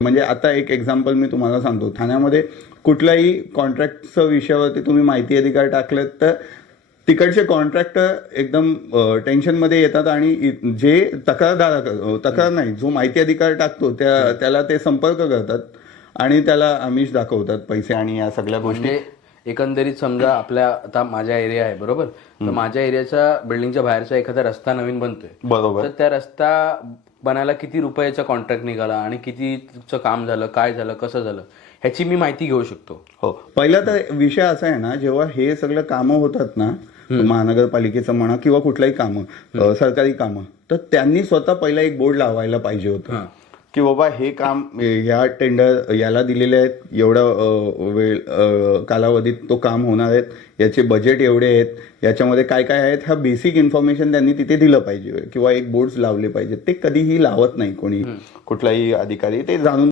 म्हणजे आता एक एक्झाम्पल मी तुम्हाला सांगतो. ठाण्यामध्ये कुठल्याही कॉन्ट्रॅक्टच्या विषयावरती तुम्ही माहिती अधिकार टाकलेत तर तिकडचे कॉन्ट्रॅक्टर एकदम टेन्शनमध्ये येतात आणि जे तक्रार नाही, जो माहिती अधिकार टाकतो त्याला ते संपर्क करतात आणि त्याला आमिष दाखवतात पैसे आणि या सगळ्या गोष्टी. म्हणजे एकंदरीत समजा आपल्या आता माझा एरिया आहे बरोबर, तर माझ्या एरियाच्या बिल्डिंगच्या बाहेरचा एखादा रस्ता नवीन बनतोय बरोबर. तर त्या रस्ता बनायला किती रुपयाचा कॉन्ट्रॅक्ट निघाला आणि कितीचं काम झालं, काय झालं, कसं झालं, ह्याची मी माहिती घेऊ शकतो. हो, पहिला तर विषय असा आहे ना, जेव्हा हे सगळं कामं होतात ना, महानगरपालिकेचं म्हणा किंवा कुठलाही कामं, सरकारी कामं, तर त्यांनी स्वतः पहिला एक बोर्ड लावायला पाहिजे होतं की बाबा हे काम या टेंडर याला दिलेले आहेत, एवढा वेळ कालावधीत तो काम होणार आहेत, याचे बजेट एवढे आहेत, याच्यामध्ये काय काय आहेत, ह्या बेसिक इन्फॉर्मेशन त्यांनी तिथे दिलं पाहिजे किंवा एक बोर्ड्स लावले पाहिजे. ते कधीही लावत नाही कोणी, कुठलाही अधिकारी. ते जाणून